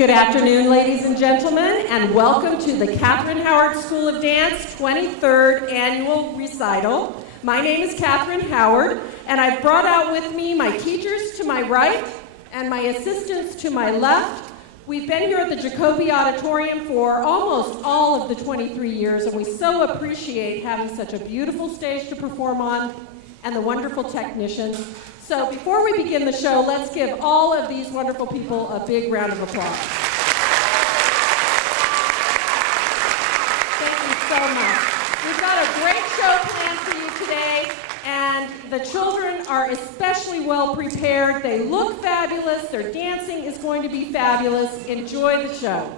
Good afternoon, ladies and gentlemen, and welcome to the Catherine Howard School of Dance 23rd Annual Recital. My name is Catherine Howard, and I've brought out with me my teachers to my right and my assistants to my left. We've been here at the Jacoby Auditorium for almost all of the 23 years, and we so appreciate having such a beautiful stage to perform on and the wonderful technicians. So before we begin the show, let's give all of these wonderful people a big round of applause. Thank you so much. We've got a great show planned for you today, and the children are especially well prepared. They look fabulous. Their dancing is going to be fabulous. Enjoy the show.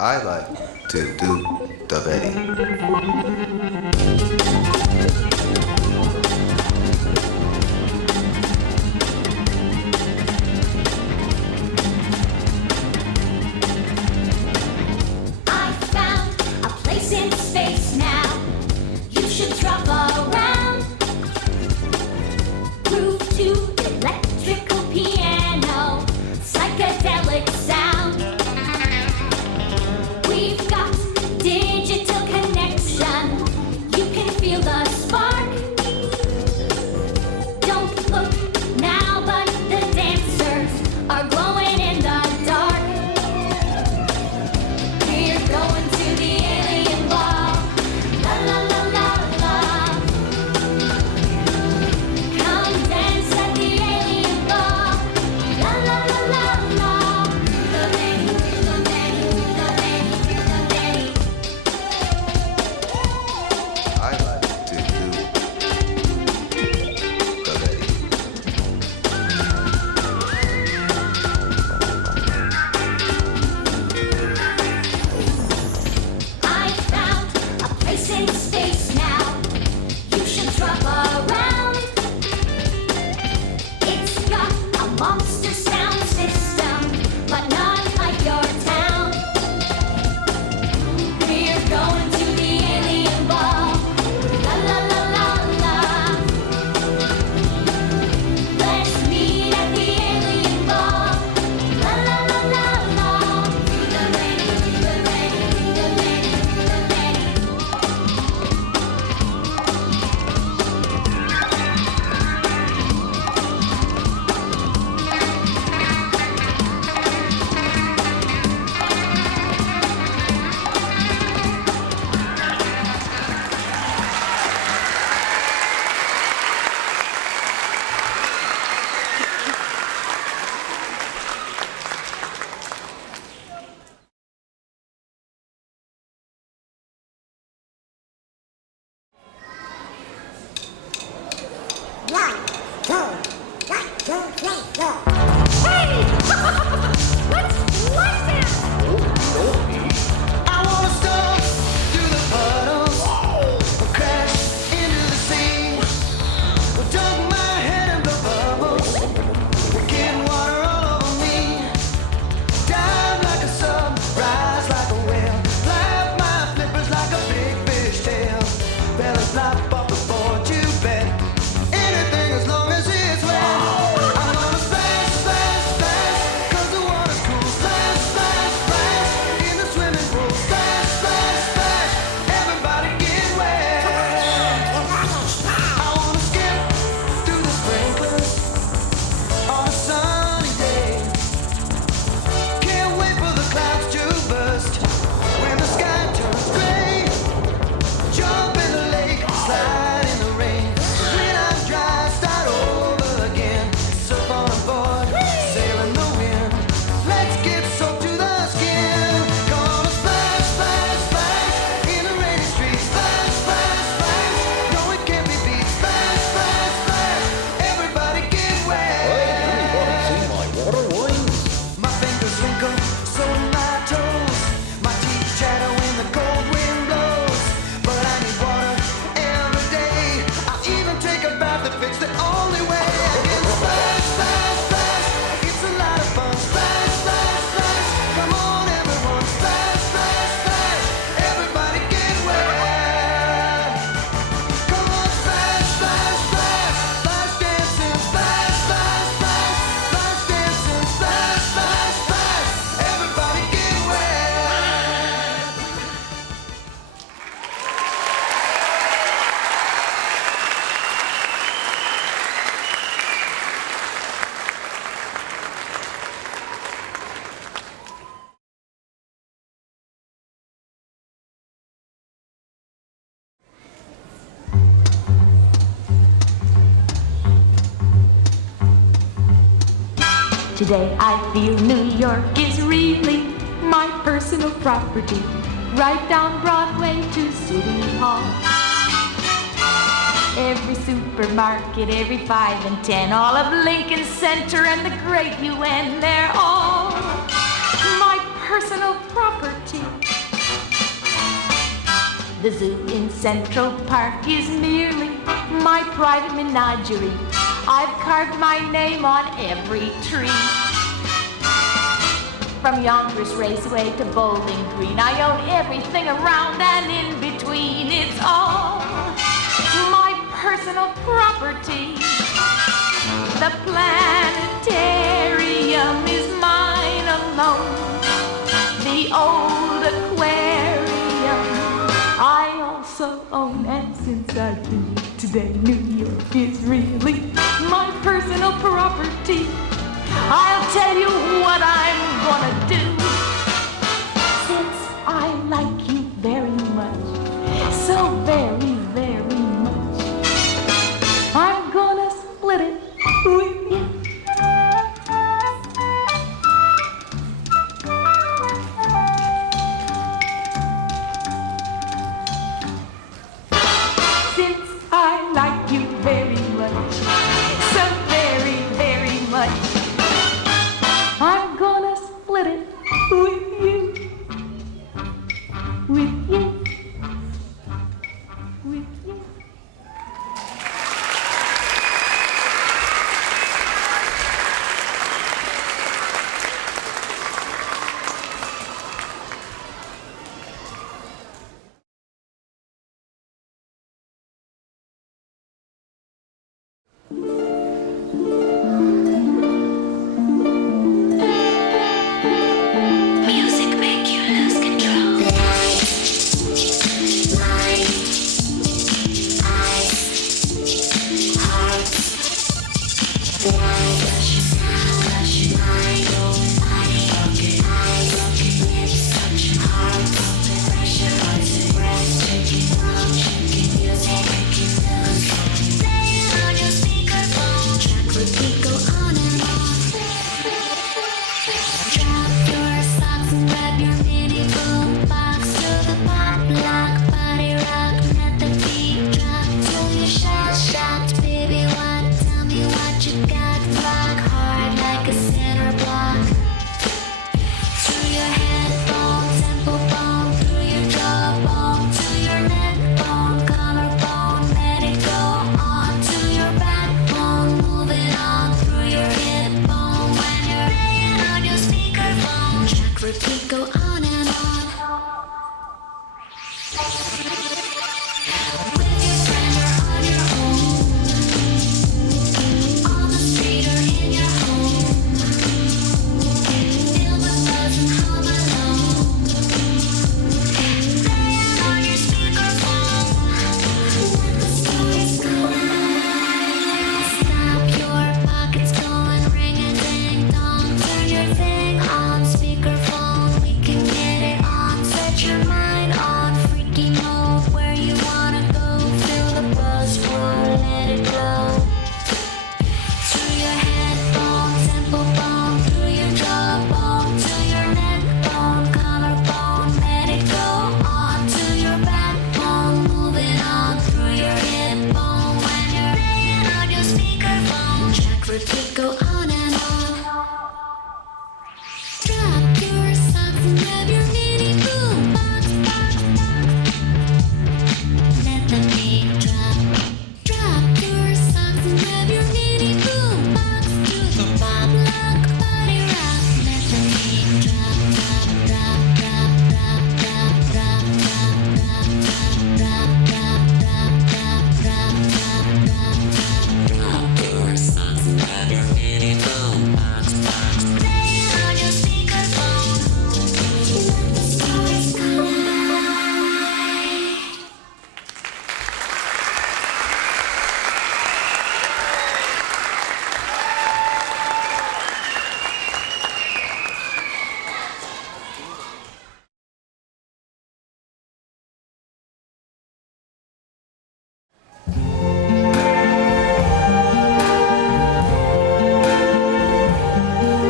I like to do the Betty. I found a place in space now. You should drop around. Groove to electrical piano, psychedelic sound. We've got digital connection. You can feel the spark. Don't look now, but the dancers are glowing in the dark. We're going to the alien ball. La la la la la. Come dance at the alien ball. La la la la la. The Betty, the Betty, the Betty, the Betty. I like to do the Betty. I found a place in space now. You should drop around. It's got a monster sound system, but not like your town. We're going to the alien ball. La la la la la. Let's meet at the alien ball. La la la la la. The Betty, the Betty, the Betty, the Betty. Hey! Let's dance! I wanna stomp through the puddles, crash into the sea, dunk my head in the bubbles, get water all over me, dive like a sub, rise like a whale, flap my flippers like a big fish tail, belly flop off the board, you bet, anything as long as it's wet. I'm gonna splash, splash, splash, 'cause the water's cool. Splash, splash, splash, in the swimming pool. Splash, splash, splash, everybody get wet. I wanna skip through the sprinklers on a sunny day. Can't wait for the clouds to burst when the sky turns gray. Jump in the lake, slide in the rain. When I'm dry, start over again. Surf on a board, sail in the wind. Let's get soaked to the skin. Gonna splash, splash, splash in the rainy street. Splash, splash, splash. No, it can't be beat. Splash, splash, splash. Everybody get wet. My fingers wrinkle, so do my toes. My teeth chatter when the cold wind blows. But I need water every day. I'll even take a bath if it's the only way. I can splash, splash, splash. It's a lot of fun. Splash, splash, splash. Come on, everyone. Splash, splash, splash. Everybody get wet. Come on, splash, splash, splash. Splash dancing, splash, splash, splash. Splash dancing, splash, splash, splash. Everybody get wet. Today I feel New York is really my personal property. Right down Broadway to City Hall. Every supermarket, every 5 and 10, all of Lincoln Center and the great UN, they're all my personal property. The zoo in Central Park is merely my private menagerie. I've carved my name on every tree. From Yonkers Raceway to Bowling Green, I own everything around and in between. It's all my personal property. The planetarium is mine alone. The old aquarium I also own. And since I do today, New York is really my personal property. I'll tell you what I'm gonna do. Since I like you very much, so very, very much, I'm gonna split it with you. Since I like you very much, so very, very much, I'm gonna split it with you, with you, with you. Music make you lose control. Mind, eyes, heart, flush, mind, body, eyes, lips, heart, pressure, breath, music, play it on your speakerphone. Track repeat, go on and on. Drop your socks and grab your mini boom box to the pop lock, body rock, let the beat drop till you're shocked. Baby, what? Tell me what you got. Rock hard like a center block. Through your head bone, temple bone, through your jawbone, to your neck bone, collarbone. Let it go on to your backbone, moving on through your hip bone. When you're laying on your speakerphone, track repeat, go on and on. With your friend or on your own, on the street or in your home, feel the buzz and hum alone. Play it on your speakerphone, let the stories go on. Stop your pockets going ring a ding dong. Turn your thing on speakerphone, we can get it on. Set your mind on freaky mode, where you wanna go. Feel the buzz roar, let it blow. Through your head bone, temple bone, through your jawbone, to your neck bone, collarbone. Let it go on to your backbone, moving on through your hip bone. When you're laying on your speakerphone, track repeat, go on and on. Drop your socks and grab your mini boom box. Let the beat drop. Drop your socks and grab your mini boom box. To the pop lock, body rock. Let the beat drop, drop, drop, drop, drop, drop, drop, drop, drop, drop, drop, drop, drop, drop, drop, drop. Drop your socks and grab your mini boom box. Play it on your speakerphone. Let the stories collide.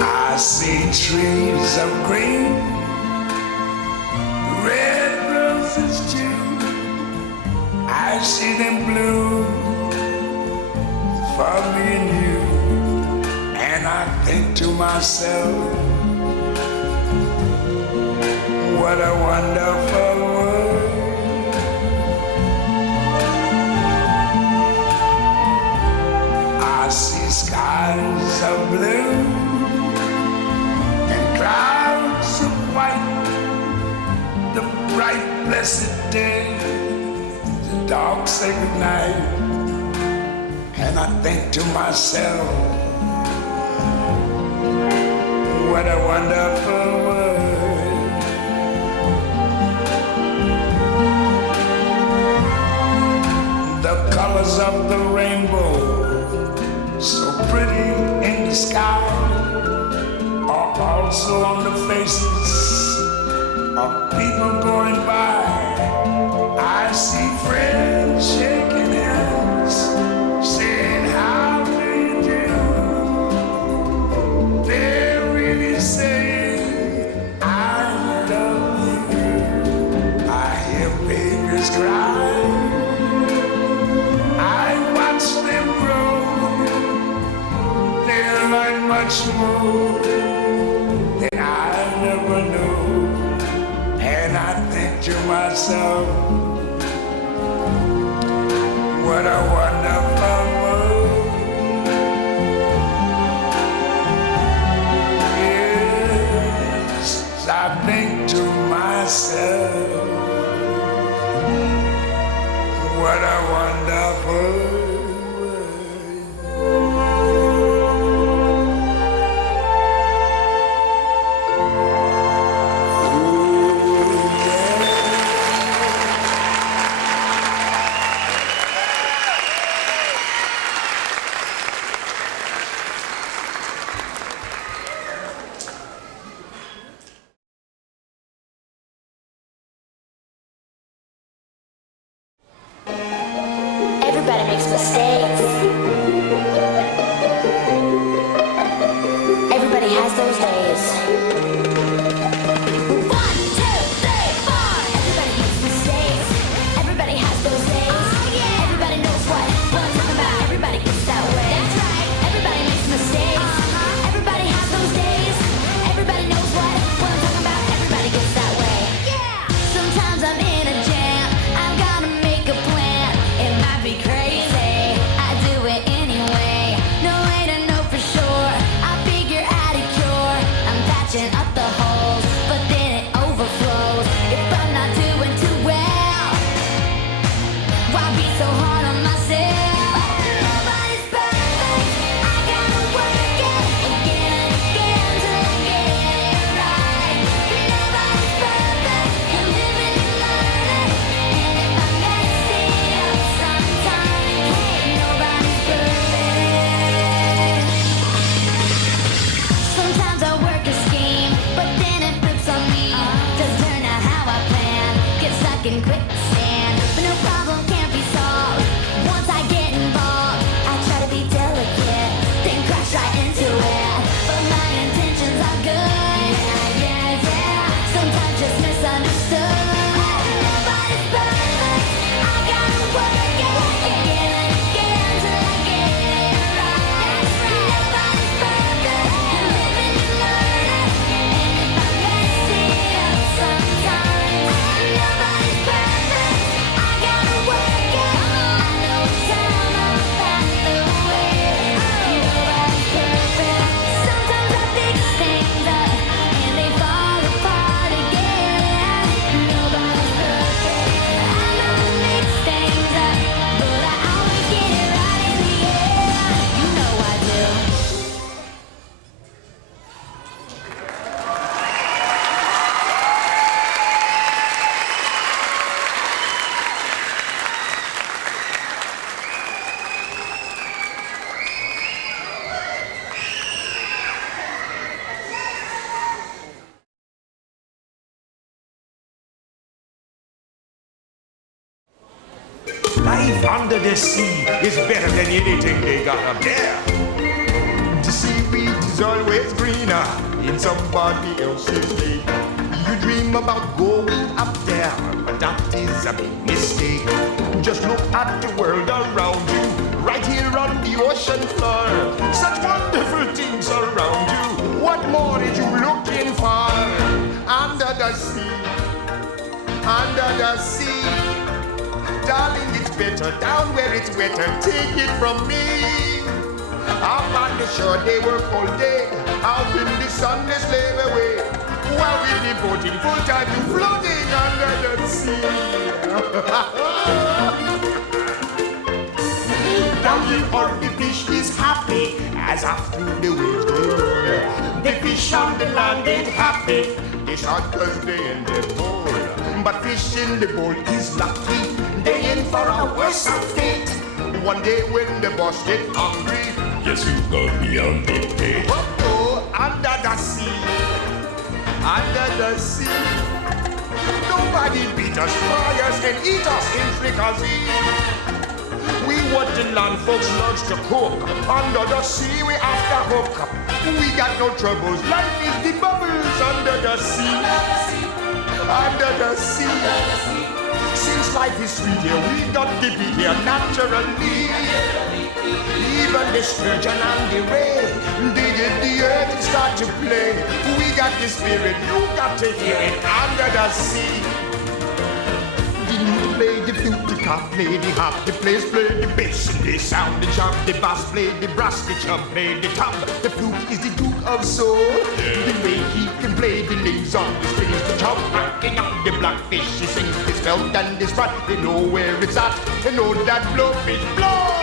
I see trees of green, red roses too. I see them bloom for me and you. And I think to myself, What a wonderful world. I see skies of blue and clouds of white, the bright blessed day, the dark sacred night, and I think to myself, what a wonderful world. The colors of the rainbow, so pretty in the sky, are also on the faces of people going by. I see friends shaking hands, saying, how do you do? They're really saying, I love you. I hear babies cry. I watch them grow. They're like much more than I never knew. And I think to myself, what a wonderful world. Yes, I think to myself, what a wonderful world. Everybody makes mistakes. Everybody has those days. 1, 2, 3, 4. Everybody makes mistakes. Everybody has those days. Oh yeah. Everybody knows what I'm talking about. Everybody gets that way. That's right. Everybody makes mistakes. Everybody has those days. Everybody knows what I'm talking about. Everybody gets that way. Yeah. Sometimes I'm in a jam. I've gotta make a plan. It might be crazy. I do it anyway. No way to know for sure. I figure out a cure. I'm patching up the holes, but then it overflows. If I'm not doing too well, why be so hard on myself? Nobody's perfect. I gotta work it again and again till I get it right. Nobody's perfect. You live and you learn it. And if I mess it up sometime, hey, nobody's perfect. Sometimes I work a scheme, but then it flips on me. Doesn't turn out how I plan. Get stuck in quicksand, but no problem can't be solved. Once I get involved, I try to be delicate, then crash right into it. But my intentions are good. Yeah, yeah, yeah. Sometimes just misunderstood. Nobody's perfect. I gotta work it again and again till I get it right. Nobody's perfect. You live and you learn it. And if I mess it up sometimes, nobody's perfect. I gotta work it. I know time I'll find the way. Nobody's perfect. Sometimes I fix things up and they fall apart again. Nobody's perfect. I know I mix things up, but I always get it right in the end. You know I do. Life under the sea is better than anything they got up there. The seaweed is always greener in somebody else's lake. You dream about going up there, but that is a big mistake. Just look at the world around you, right here on the ocean floor. Such wonderful things around you. What more are you looking for under the sea? the sea. Darling, it's better down where it's wetter. Take it from me. Up on the shore they work all day. Out in the sun they slave away. While we devoting full time to floating under the sea. Down here all the fish is happy as up through the waves they roll. The fish on the land ain't happy. They shot 'cause they in the bowl. But fish in the bowl is lucky. They in for a worse of fate. One day when the boss get hungry, Guess who's gonna be on the pay? oh, under the sea, under the sea. Nobody beat us, fry us, and eat us in fricassee. We want the land folks loves to cook. Under the sea we have to hook up. We got no troubles. Life is the bubbles under the sea. Under the sea. Since life is sweet here, we got to be here naturally. Even the sturgeon and the ray, dig in the earth and start to play. We got the spirit, you got to hear it under the sea. Play the flute, the cop, play the harp, the players play the bass, the sound, the chop, the bass, play the brass, the chub, play the top. The flute is the duke of soul. The way he can play the leaves on the strings, the chop, rocking up the blackfish. He sings this felt and this spot. They know where it's at. They know that blowfish blow.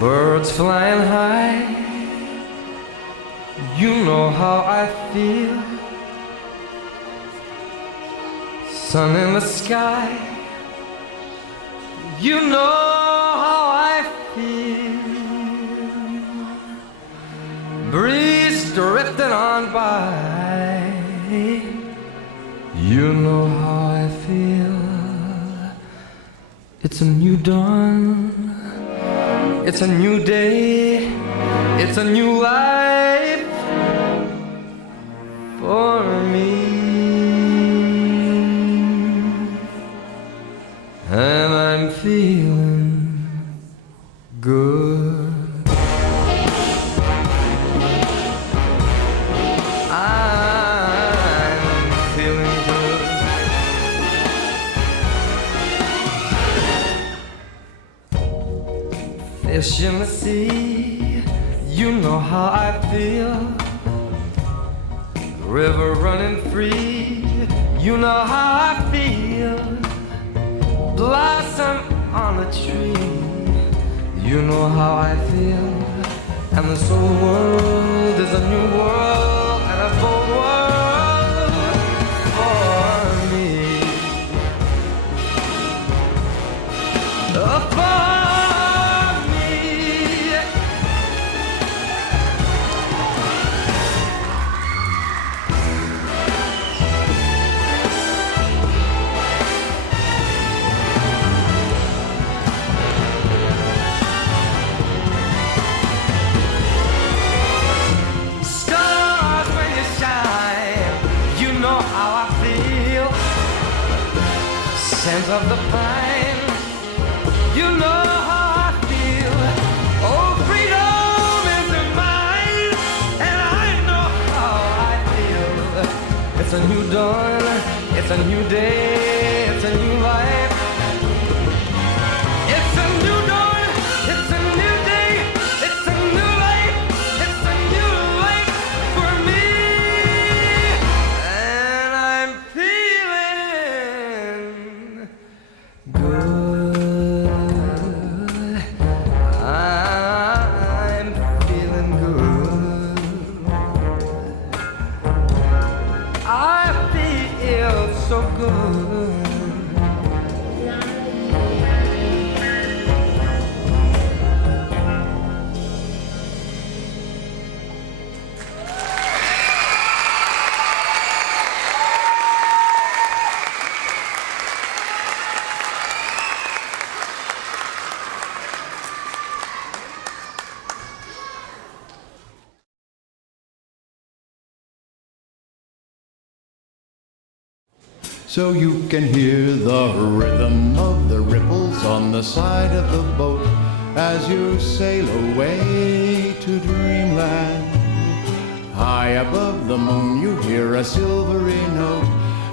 Birds flying high, you know how I feel. Sun in the sky, you know how I feel. Breeze drifting on by, you know how I feel. It's a new dawn. It's a new day, it's a new life for me. And I'm feeling good. I'm feeling good. Fish in the sea, you know how I feel. River running free, you know how I feel. Blossom on a tree, you know how I feel. And this whole world is a new world and a full world for me. Scent of the pine, you know how I feel. Oh, freedom is mine, and I know how I feel. It's a new dawn, it's a new day, it's a new life. It's a new dawn, it's a new day, it's a new life, it's a new life for me. And I'm feeling good. I'm feeling good. I feel so good. so you can hear the rhythm of the ripples on the side of the boat as you sail away to dreamland. High above the moon you hear a silvery note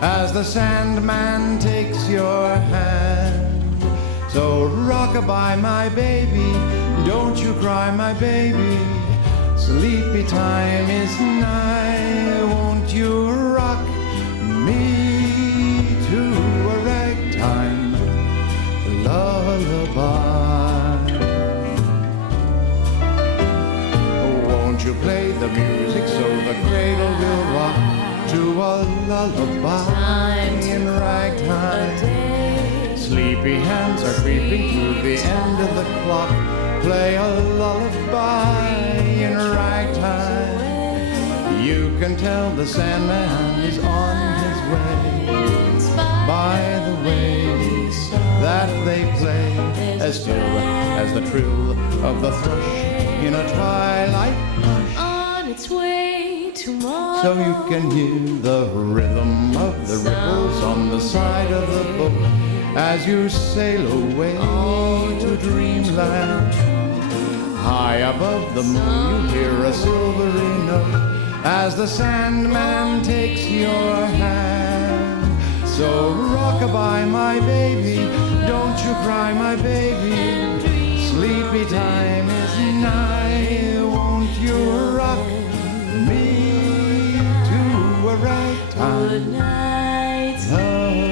as the Sandman takes your hand. So rock-a-bye, my baby, don't you cry, my baby. Sleepy time is nigh, won't you rock me to a ragtime lullaby? Won't you play the music so the cradle will rock to a lullaby in ragtime? Sleepy hands are creeping to the end of the clock. Play a lullaby in ragtime. You can tell the Sandman is on his way by the way that they play, as still as the trill of the thrush in a twilight hush. On its way tomorrow. So you can hear the rhythm of the ripples on the side of the boat as you sail away to dreamland. High above the moon you hear a silvery note as the Sandman takes your hand. So rock-a-bye, my baby, don't you cry, my baby. Sleepy time is nigh, won't you rock me to a ragtime lullaby?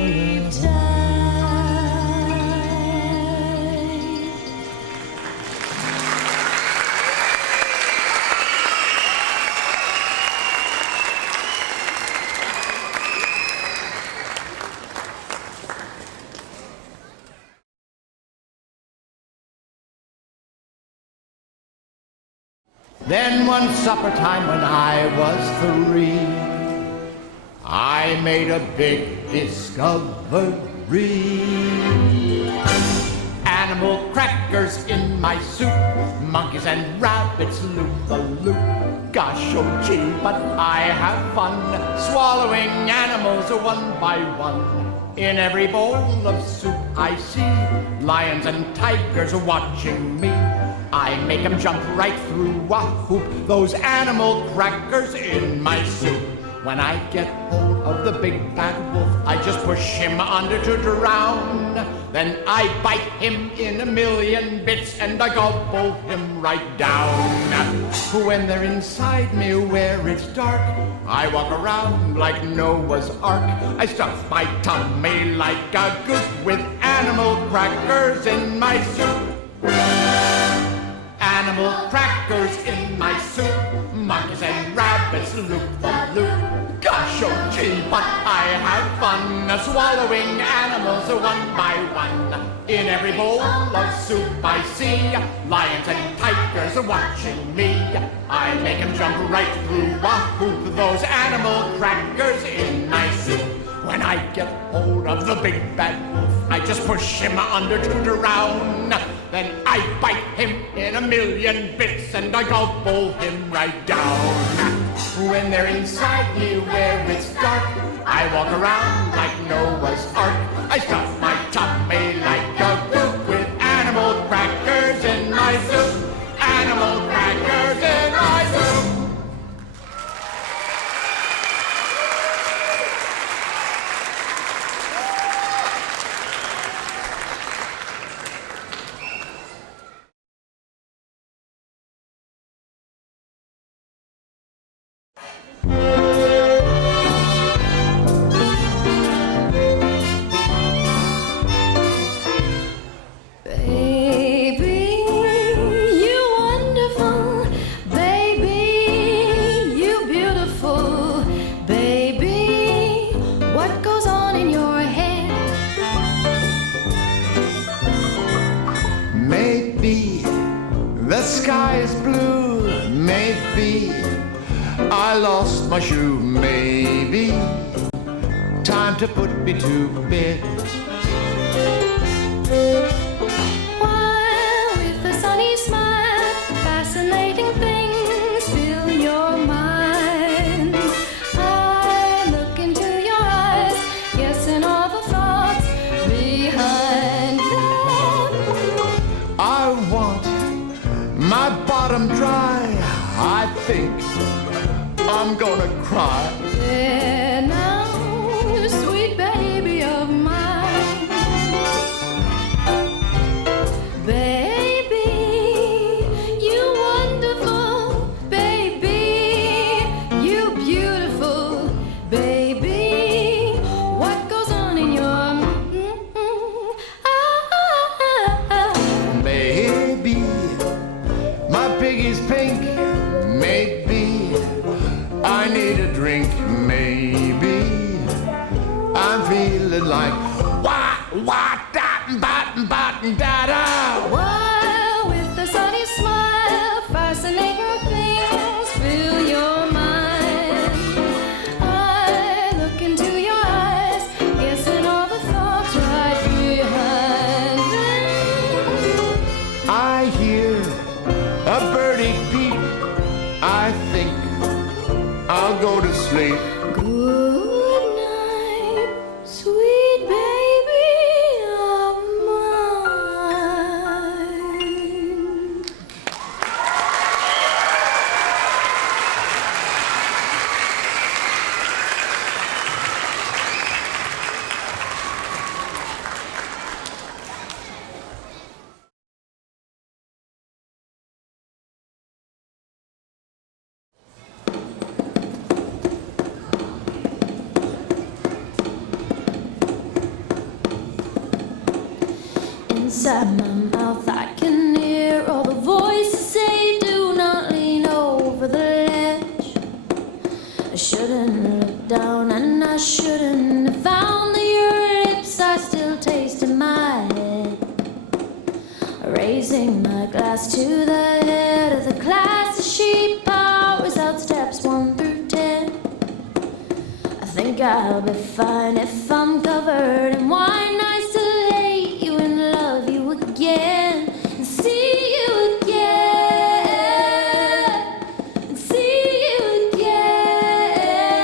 Then one supper time when I was 3, I made a big discovery. Animal crackers in my soup, monkeys and rabbits loop the loop. Gosh, oh gee, but I have fun swallowing animals one by one. In every bowl of soup I see lions and tigers watching me. I make them jump right through a hoop, those animal crackers in my soup. When I get hold of the big bad wolf, I just push him under to drown. Then I bite him in a million bits and I gobble him right down. When they're inside me where it's dark, I walk around like Noah's Ark. I stuff my tummy like a goose with animal crackers in my soup. Animal crackers in my soup, monkeys and rabbits loop the loop. Gosh, oh gee, but I have fun swallowing animals one by one. In every bowl of soup I see lions and tigers watching me. I make them jump right through a hoop, those animal crackers in my soup. When I get hold of the big bad wolf, I just push him under to drown. Then I bite him in a million bits and I gobble him right down. When they're inside me where it's dark, I walk around like Noah's Ark. I stuff my tummy like a goop with animal crackers in my soup. Animal crackers in my soup. I lost my shoe, maybe time to put me to bed. While with a sunny smile, fascinating things fill your mind. I look into your eyes, yes, and want my bottom dry. I think I'm gonna cry. There now, sweet baby of mine. Baby, you wonderful. Baby, you beautiful. Baby, what goes on in your Maybe my piggy's pink. Maybe I need a drink. Maybe I'm feeling like wah wah da da. While with a sunny smile, fascinating things fill your mind. I look into your eyes, guessing all the thoughts right behind them. I hear a birdie peep. I think I'll go to sleep. Good night, sweet baby of mine. Inside my mouth I can hear all the voices say, do not lean over the ledge. I shouldn't look down and I shouldn't have found that your lips are still tasting my head. Raising my glass to the head of the class as she powers out steps 1 through 10. I think I'll be fine if I'm covered in wine. I still hate you and love you again, and see you again, and see you again.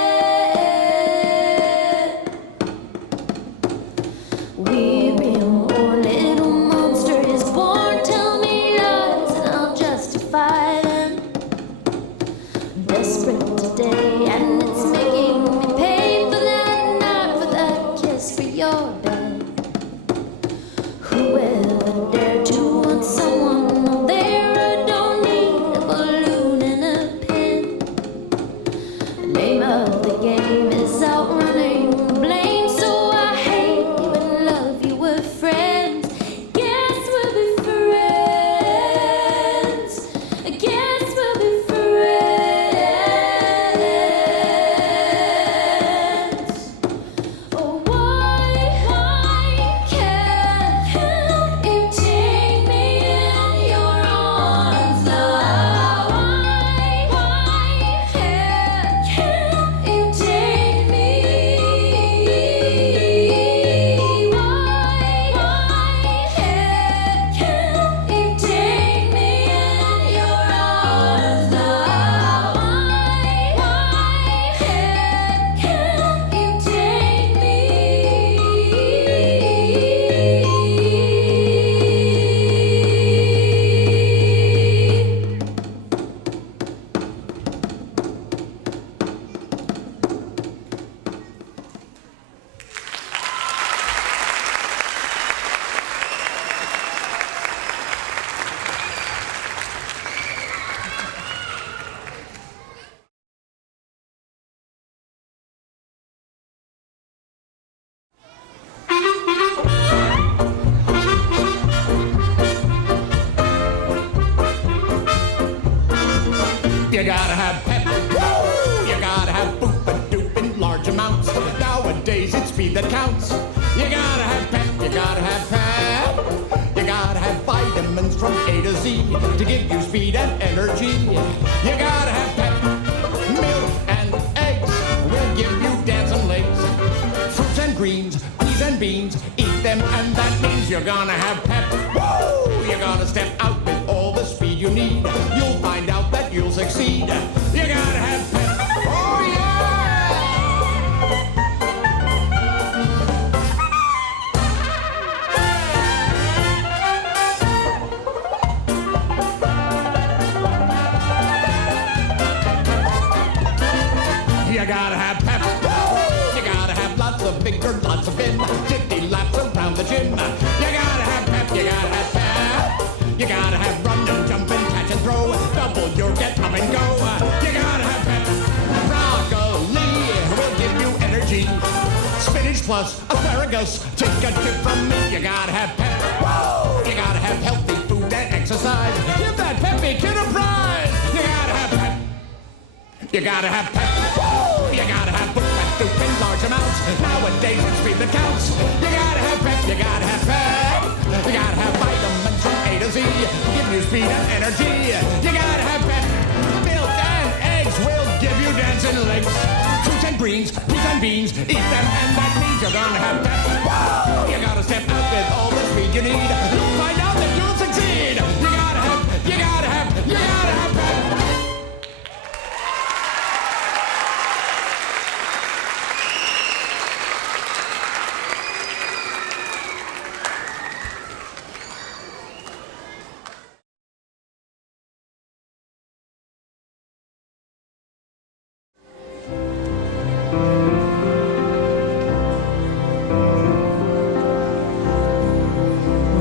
Weary and worn little monster is born. Tell me lies and I'll justify them. I'm desperate today and it's making me pay for that night, for that kiss for your bed. Whoever dared to want someone out there, I don't need a balloon and a pin. The name of the game is outrunning blame, so I hate you and love you, we're friends. Guess we'll be friends. I guess we'll be friends. Oh, why can't you take me in your arms now? Why can't you take me? You gotta have pep, woo! You gotta have boop and doop in large amounts. Nowadays it's speed that counts. You gotta have pep, you gotta have pep. You gotta have vitamins from A to Z to give you speed and energy. You gotta have pep, milk and eggs will give you dancing legs. Fruits and greens, peas and beans, eat them and that means you're gonna have pep, woo! You're gonna step out with all the speed you need. You'll find out that you'll succeed. You gotta have pep. Oh yeah! gotta have pep. You gotta have lots of vigor, lots of vim. 50 laps around the gym. You gotta have pep, you gotta have pep. You gotta have run and jump and catch and throw. Double your get up and go. You gotta have pep. Broccoli will give you energy. Spinach plus asparagus. Take a tip from me. You gotta have pep. You gotta have healthy food and exercise. Give that peppy kid a prize. You gotta have pep. You gotta have pep. You gotta have book and soup in large amounts. Nowadays it's speed that counts. You gotta have pep. You gotta have pep. You gotta have vitamins from A to Z. Give you speed and energy. You gotta have pep. Milk and eggs will give you dancing legs. Fruits and greens, peas and beans. Eat them and that means you're gonna have pep. You gotta step out with all the speed you need. You'll find out that you'll succeed. You gotta have, you gotta have, you gotta have pep.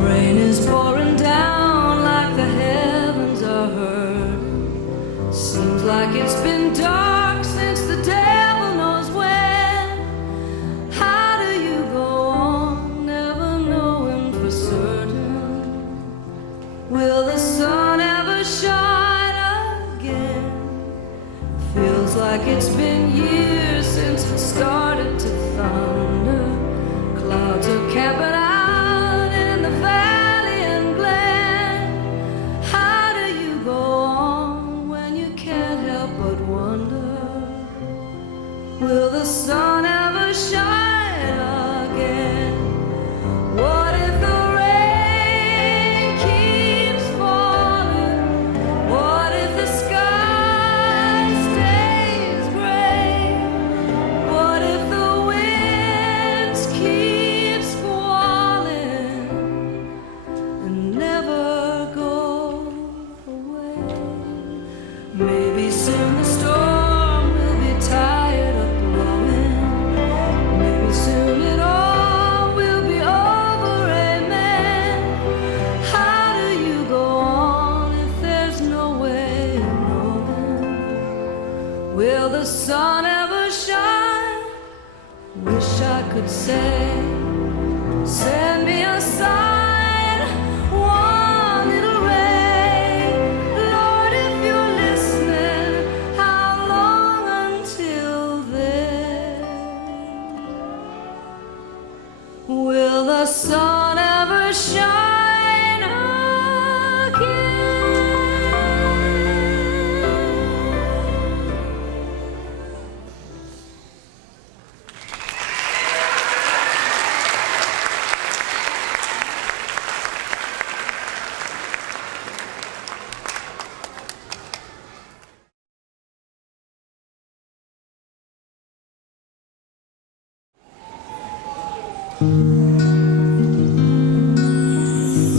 Rain is pouring down like the heavens are hurt. Seems like it's been dark since the devil knows when. How do you go on, never knowing for certain? Will the sun ever shine again? Feels like it's been years since it started to thunder. Clouds are camping out in the valley and glen. How do you go on when you can't help but wonder? Will the sun ever shine again? What if the rain keeps falling? What if the sky stays gray? What if the winds keep squalling and never go away? Maybe soon the storm will be tired of blowing. Maybe soon it all will be over, amen. How do you go on if there's no way of knowing? Will the sun ever shine? Wish I could say, send me a sign, one little ray. Lord, if you're listening, how long until then? Will the sun ever shine again?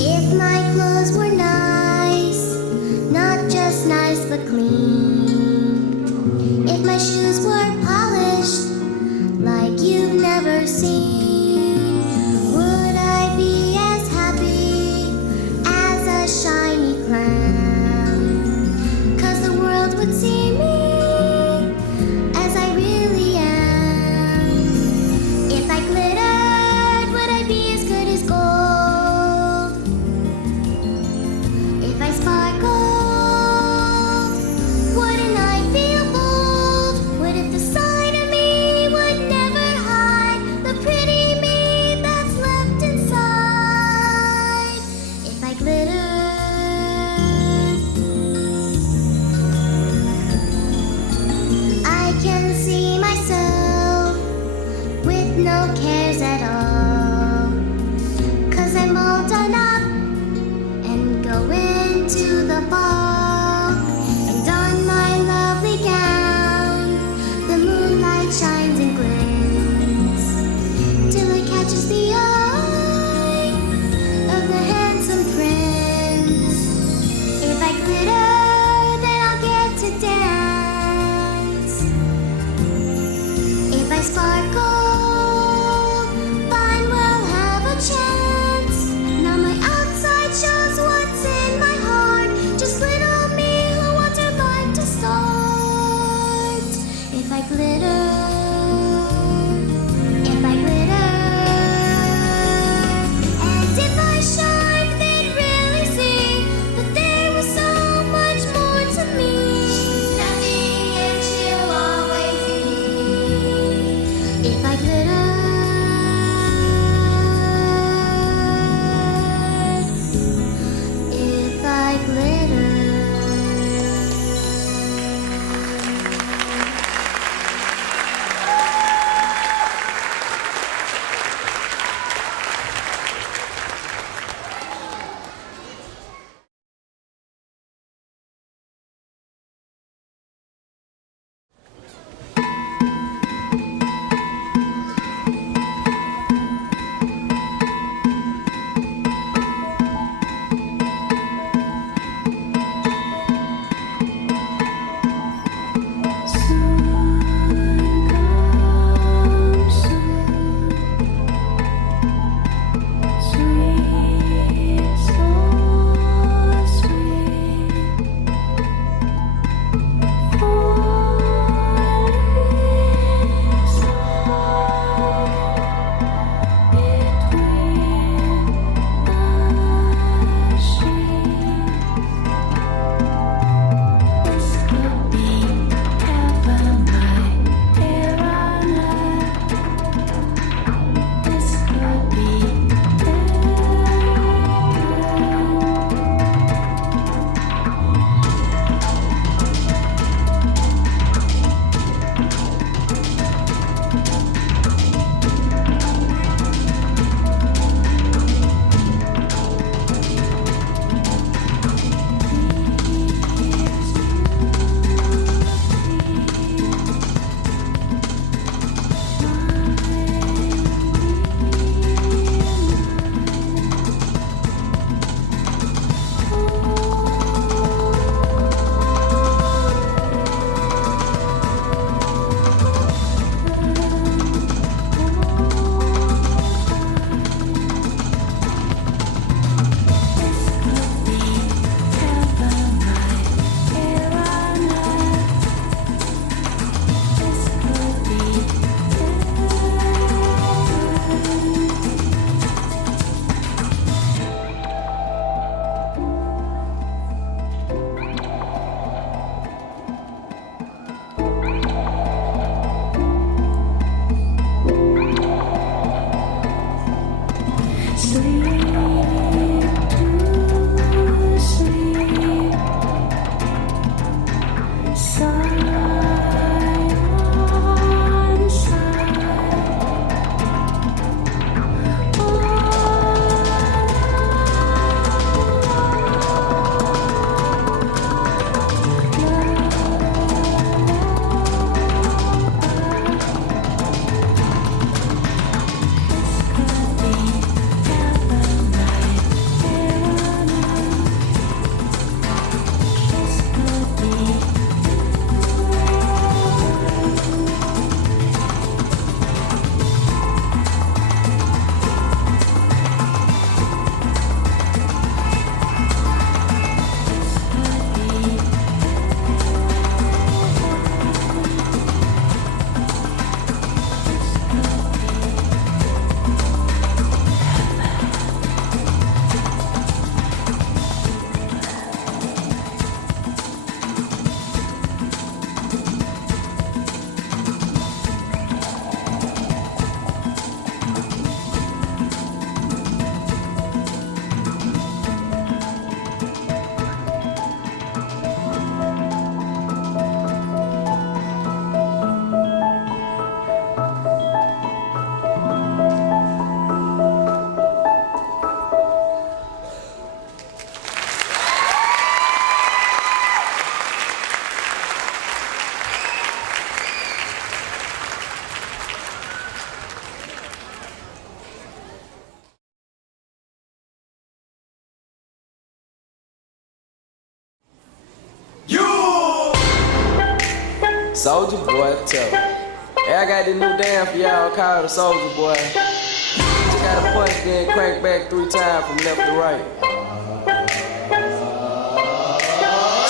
If my clothes were nice, not just nice but clean. If my shoes were polished, like you've never seen, would I be as happy as a shiny clown? 'Cause the world would see me as I really am. If I glittered, would I be as good as gold? If I sparkled, would Soldier Boy, tell me. Hey, I got this new dance for y'all called the Soldier Boy. Just gotta punch, then crank back 3 times from left to right.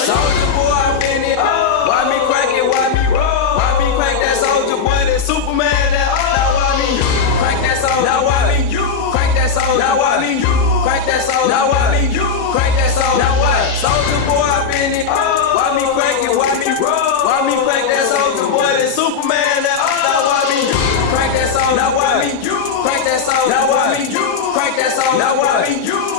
Soldier Boy, I'm in it. Why me crank it? Why me roll? Why me crank that Soldier Boy? That Superman, that now why me crank that Soldier? Now why me crank that Soldier? Now why me crank that Soldier? Now why me crank that Soldier? Now what? Soldier Boy, I'm in it. Why me crank it? Why me roll? Why me crank that Soldier Boy? That Superman, that now why me crank that Soldier? Now why me crank that Soldier? Now why me crank that Soldier? Now why me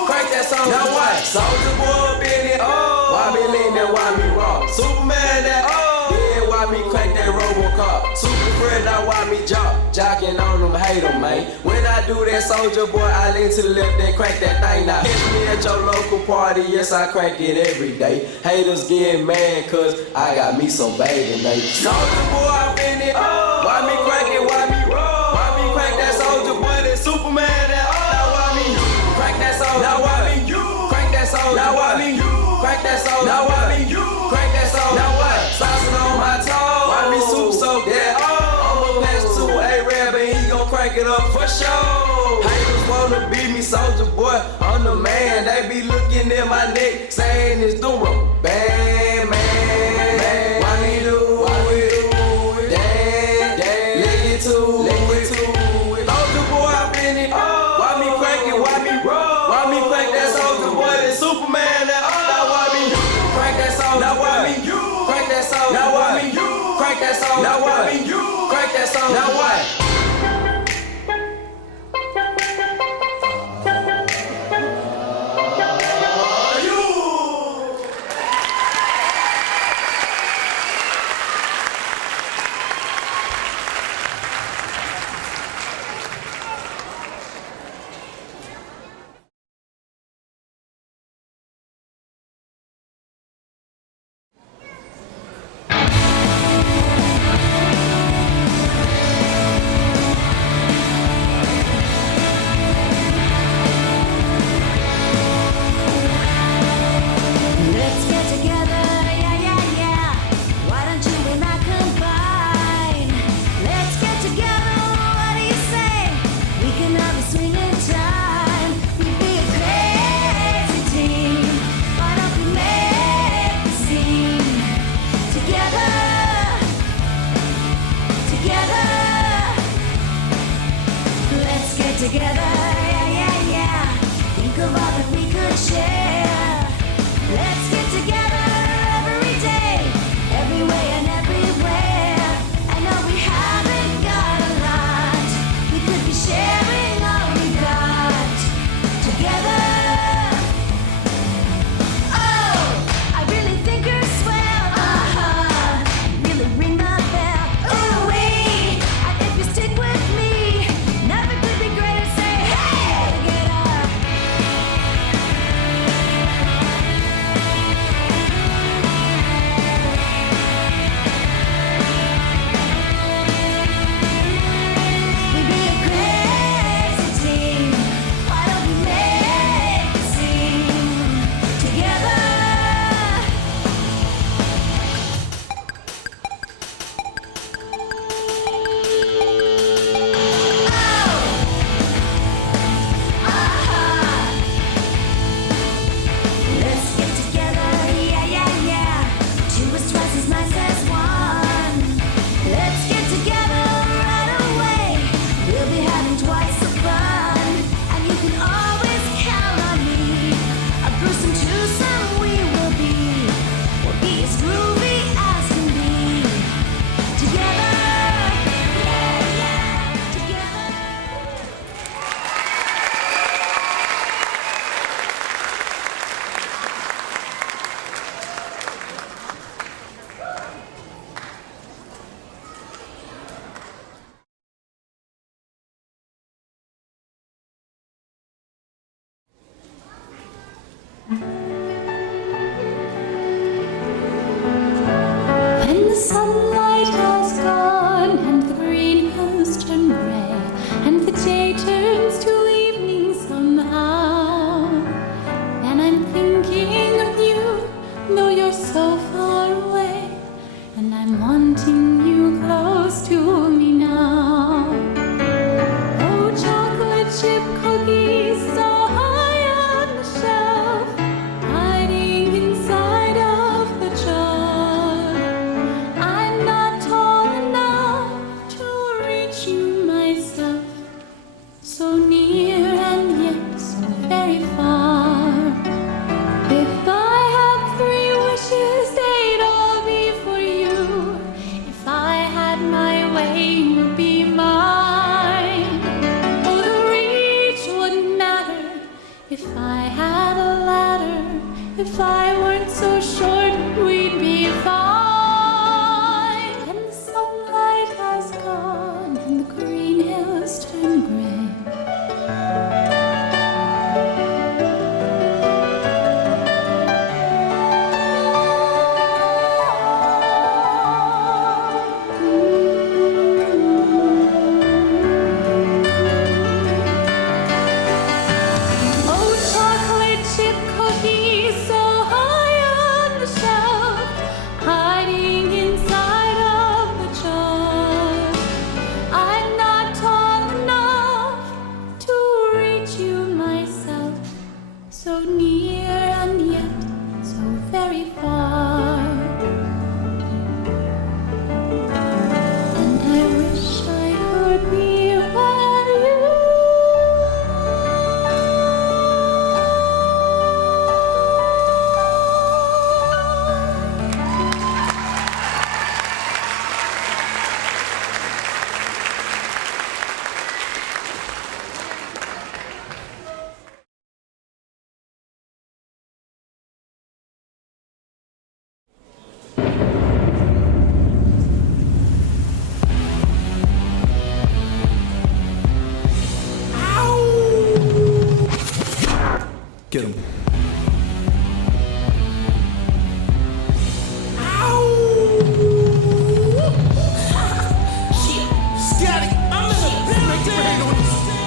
crank that Soldier? Now what? Soldier Boy, I'm in it. Why me lean that? Why me rock? Superman, that yeah, why me crank that Robocop? Super friend, now why me jocking on them, hate them, man. When I do that Soldier Boy, I lean to the left, then crank that thing. Now catch me at your local party, yes, I crank it every day. Haters getting mad, cause I got me some baby, mate. Soldier Boy, I'm in it. Why me crank it? Why me roll? Why me crank that Soldier Boy? That Superman, that now why me crank that Soldier? Now why me crank that Soldier? Now why me crank that Soldier? Now why me crank that Soldier? Now what? Saucing on my toe. Why me soup so yeah? I'ma pass to A-Rab and he gon' crank it up for sure. Haters wanna beat me, Soldier Boy, I'm the man. They be looking at my neck, saying it's doing bad, man. Why me do it? Damn, lick it too. Soldier Boy, I'm in it. Why me crank it? Why me roll? Why me crank that Soldier Boy? That Superman, that now why me crank that Soldier? Now why me crank that Soldier? Now why me crank that Soldier? Now why me crank that Soldier? Now what? very far. And I wish I could be where you Get him. Scotty, I'm in the building.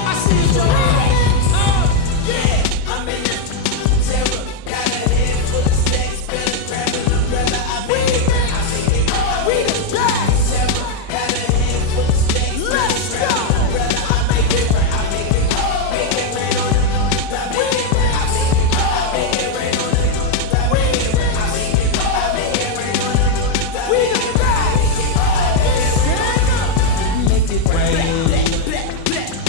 I see you, Joe. Yeah, I'm in the terror. Got a head full of stacks, better grab an umbrella. I make it rain. I make it rain. We the best. Terror. Got a head full of stacks. Let's go. Umbrella. I make it rain. I make it rain. Make it rain on the news. I make it rain. I make it rain on the news. I make it rain. I make it rain. I make it rain on the news. We the best. Make it rain.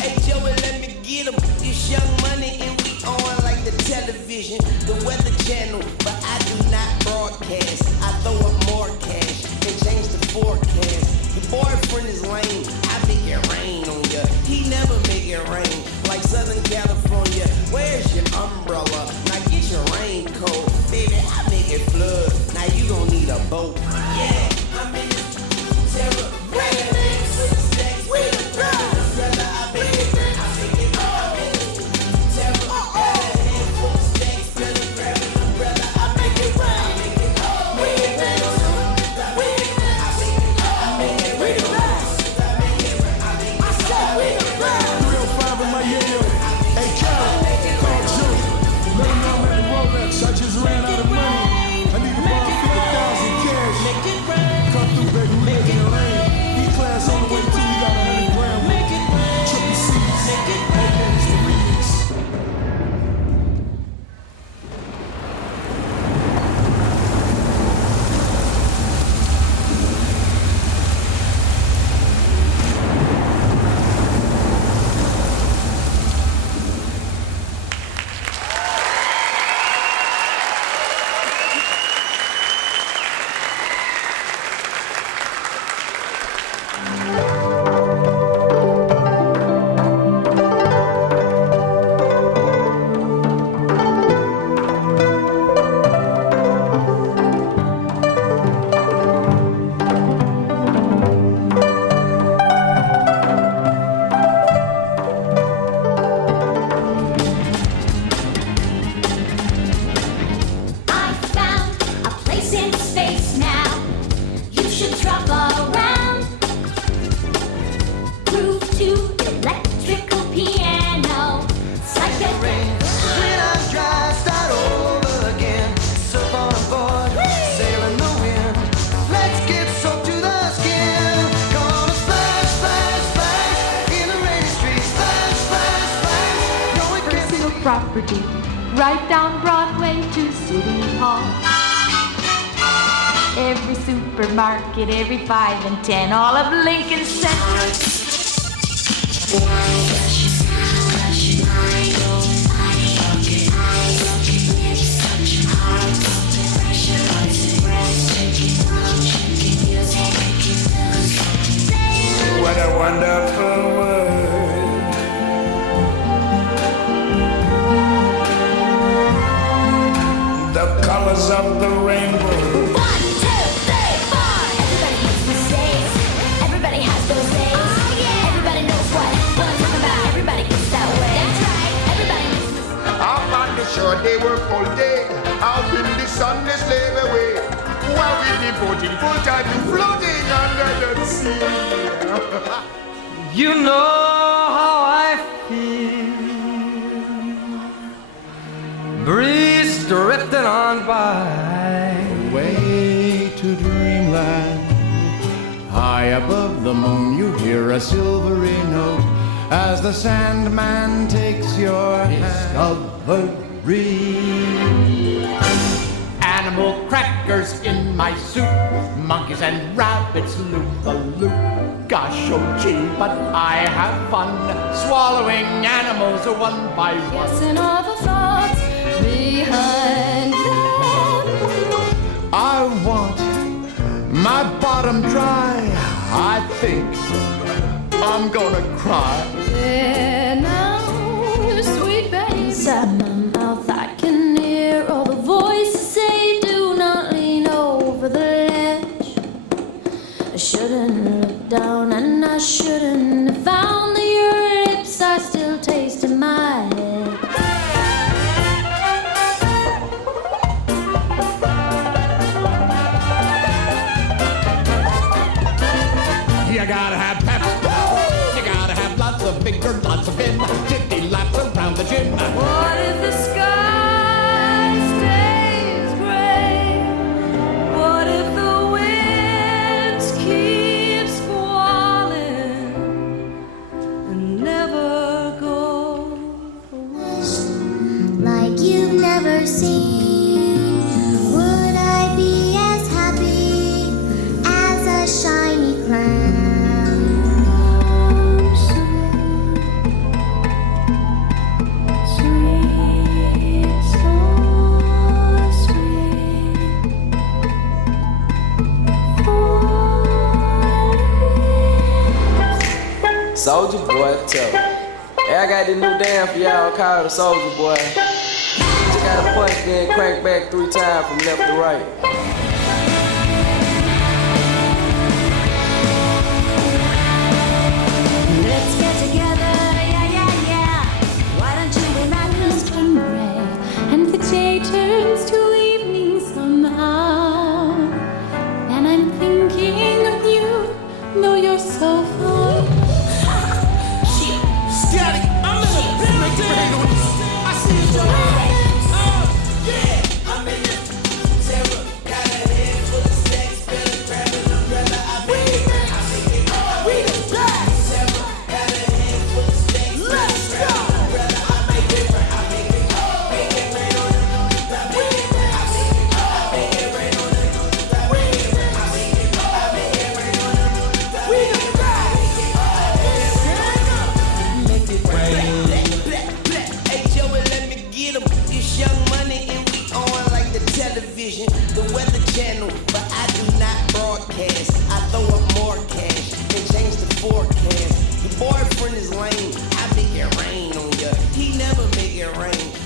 Hey Joey, let me get 'em. This Young Money and we on like the television, the Weather Channel, but I do not broadcast. I throw up more cash and change the forecast. Your boyfriend is lame, I make it rain on ya. He never make it rain like Southern California. Where's your umbrella? Now get your raincoat, baby. I make it flood. Now you gon' need a boat. Yeah, I'm in the terror. We the best. Umbrella, I make it rain. I make it rain. I make it terror. Got a handful of stacks, better grab an umbrella. I make it rain. I make it rain. We the best. We the best. I make it rain. I make it rain. We the best. I make it rain. I make it rain. I said we the best. 305 in my yo. Hey, Cal, call Joe. Let him know I'm at the Rolex. I just ran out of money. I need to borrow 50,000 cash. Make it rain. Come through, baby. We live in the rain. E-class on the way too. We got 100 grand. Make it rain. Triple C's. Make it Okay, it's the remix. I found a place in space now. You should drop around. Groove to electrical piano. Psychedelic. When I'm dry, start over again. Surf on a board, sailing the wind. Let's get soaked to the skin. Gonna splash, splash, splash in the rainy streets. Splash, splash, splash. No, we can't Personal property, right down Broadway to City Hall. Every supermarket, every 5 and 10, all of Lincoln Center. What a wonderful world. The colors of the rainbow. 1, 2, 3, 4. Everybody makes mistakes. Everybody has those days. Everybody knows what I'm talking about. Everybody gets that way. That's right. Everybody makes mistakes. Up on the shore they work all day. Out in the sun they slave away. While we devoting full time to floating under the sea. You know how I feel. Breeze drifting on by. Way to dreamland. High above the moon, you hear a silvery note as the Sandman takes your hand. Discovery. And animal crackers in my soup. Monkeys and rabbits loop the loop. Gosh, oh gee, but I have fun swallowing animals one by one. Guessing all the thoughts behind them. I want my bottom dry. I think I'm gonna cry. Yeah, now, sweet baby, inside my mouth I can hear all the voices say, do not lean over the ledge. I shouldn't look down and I shouldn't have found that your lips are still tasting my head. You gotta have pep. You gotta have lots of vigor, lots of vim. 50 laps around the gym. What if the sky stays gray? What if the winds keep squalling and never go away? Like you've never seen. Would I be as happy as a shiny clown? Sweet, so sweet. Soldier boy, tell me. Hey, I got this new dance for y'all called the Soldier Boy. Just gotta punch, then crank back 3 times from left to right. Let's get together, yeah, yeah, yeah. Why don't you relax and spring break? And the day turns to evening somehow. And I'm thinking of you, though you're so far. Scotty, I'm in the building. I see you, Joe. Yeah, I'm in the Sarah, got a head full of stacks, better grab an umbrella. I bet we the black. Sarah, got a head full of stacks, let's go. Umbrella, I make it rain. I make it rain on them. I make it rain. I make it rain on them. I make it rain. I make it rain on them. We the black. Make it rain. Hey Joey, let me get 'em. It's Young Money and we on like the television, the Weather Channel, but I do not broadcast.